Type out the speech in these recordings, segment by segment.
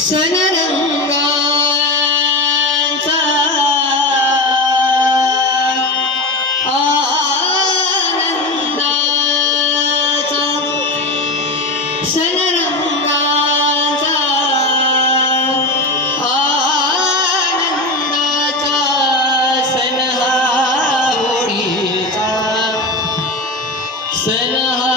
सनरंगाचा आनंदाचा. सनरंगाचा आनंदाचा सण हा होळीचा. सण हा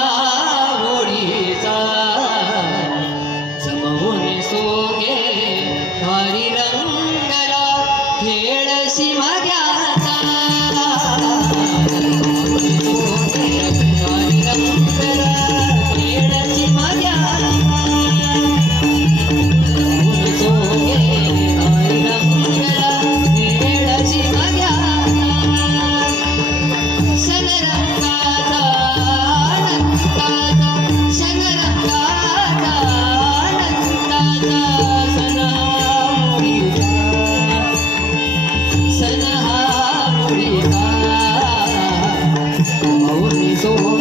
so.